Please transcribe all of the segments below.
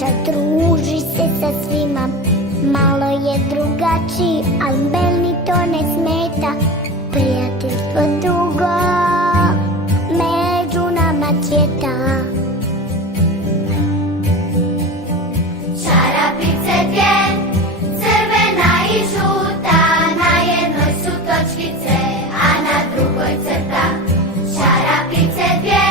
priča, druži se sa svima. Malo je drugačiji, ali meni to ne smeta. Prijateljstvo dugo među nama cvjeta. Čarapice dvije, crvena i žuta, na jednoj su točkice, a na drugoj crta. Čarapice dvije,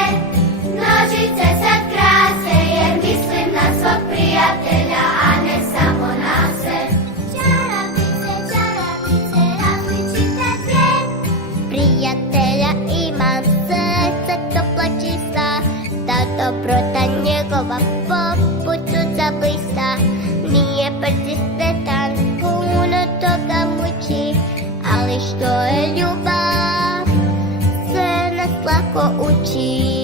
nožice sad krase, jer mislim na svog prijatelja, a ne samo na se. Čarapice, čarapice, različite dvije, Prijatelja imam, srce topla čista, ta dobrota njegova poput sunca blista. Nije brz i sretan, puno toga muči, ali što je ljubav, sve nas lako uči.